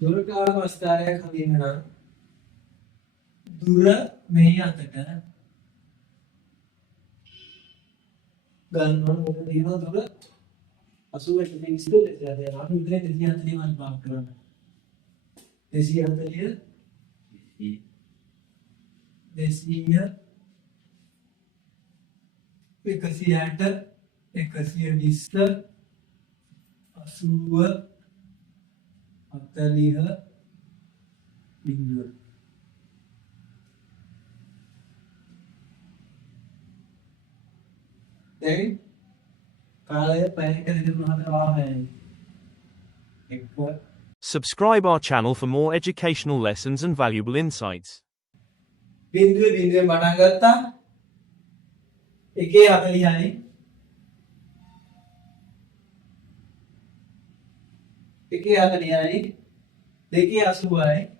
දුරකාල වස්තාරයක් හඳින්න නම් දුර මේ අතට ගන්න ඕන මොකද දිනන දුර 80ට විස්තර දෙන්න අපි උදේ 240 වල් පාක් කරන්න 240 200 160 120 80 40 බිංදුව දැන් කාලය පැයකට විතර මහතර වාහනයි එක්ක Subscribe our channel for more educational lessons and valuable insights. බිංදුවේ පටන් ගත්තා 1:40යි 1:40යි 2:80යි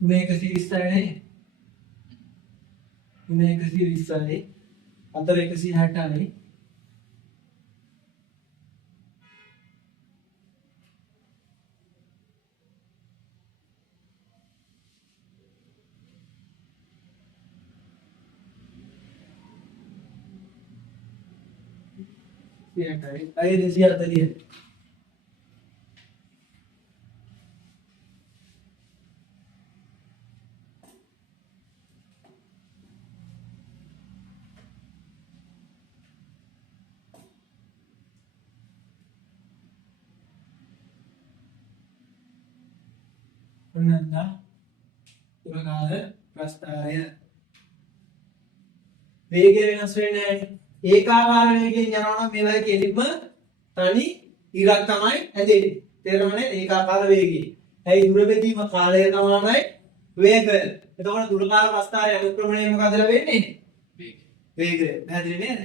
මේක 120යි මේක 120යි අතර 160යි අය 240 ඔන්නන්දා උරකාල ප්‍රස්ථාරය වේගය වෙනස් වෙන්නේ නැහැ ඒකාකාර වේගයෙන් යනවා නම් මේවා කෙලින්ම තනි ඉරක් තමයි හැදෙන්නේ තේරෙනවනේ ඒකාකාර වේගය ඇයි දුර බෙදීම කාලය සමානයි වේගය එතකොට දුරකාල ප්‍රස්ථාරය අනුක්‍රමණය මොකද වෙන්නේ වේගය පැහැදිලි නේද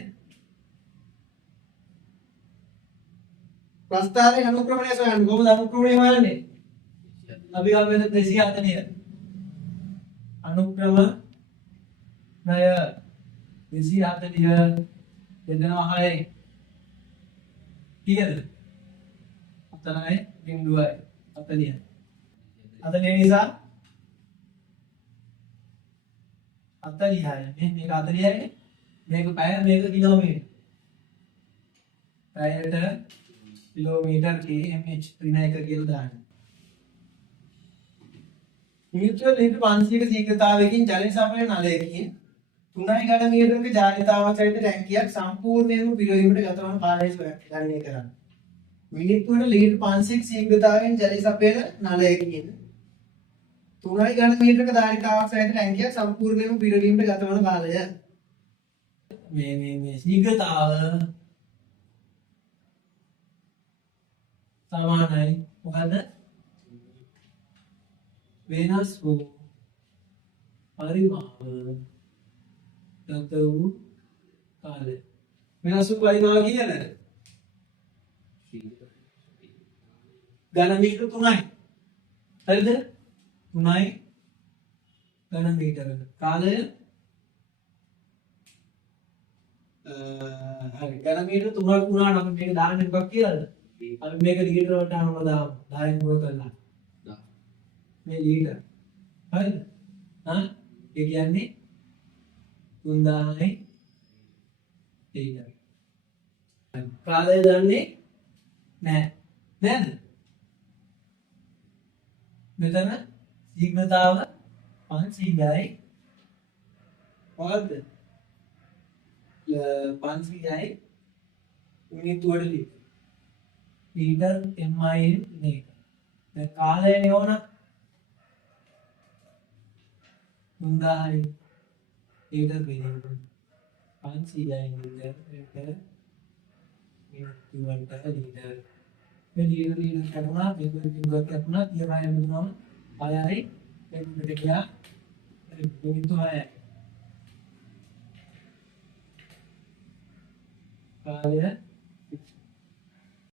ප්‍රස්ථාරය අනුක්‍රමණය සොයන්නේ කොහොමද අනුක්‍රමණය හොයන්නේ අපි ගමු 240 අනුක්‍රම ණය 240 දෙදෙනා 6යි කීයද 4යි බිංදුවයි 40 40 නිසා 40යි මේක 40යි මේක පැය මේක කිලෝමීටර පැයට කිලෝමීටර kmh ඍණ 1 කියලා දාන්න මියුචුවල් ලීටර් 500ක ශීඝ්‍රතාවයකින් ජලය සපයන නලයකින් 3 ඝන මීටරක ජාලිතාවක් සහිත ටැංකියක් සම්පූර්ණයෙන්ම පිරවීමට ගත වන කාලය ගණනය කරන්න. මිනිත්තුවට ලීටර් 500ක ශීඝ්‍රතාවයෙන් ජලය සපයන නලයකින් 3 ඝන මීටරක ජාලිතාවක් සහිත ටැංකියක් සම්පූර්ණයෙන්ම පිරවීමට ගත වන කාලය. මේ ශීඝ්‍රතාව සමානයි මොකද? වෙනස් වූ පරිමාව ගත වූ කාලය වෙනස් වූ පරිමාව කියන්නේ ඝන මීටර 3යි හරිද 3යි ඝන මීටර කාලය හරි ඝන මීටර 3ක් වුණා නම් මේක දාන්නේ මොකක් කියලාද අපි මේක ලීටර වලට අනුව දාමු 10න් ගුණ කරලා මේ ලීටර හරිද ඒ කියන්නේ 3000යි ලීටර කාලය දන්නේ නැහැ නේද මෙතන ශීඝ්‍රතාව 500යි මොකද්ද 500යි මිනිත්තුවට ලීටර mil නේ දැන් කාලයනේ ඕන 3000යි ලීටර බෙදෙන්න 500යි ලීටර මිනිත්තුවට ලීටර මේ ලීටර කරනවා මේක කිව්වත් කරනවා 30යි මෙතනම 6යි එන්නට ගියා මිනිත්තු 6යි කාලය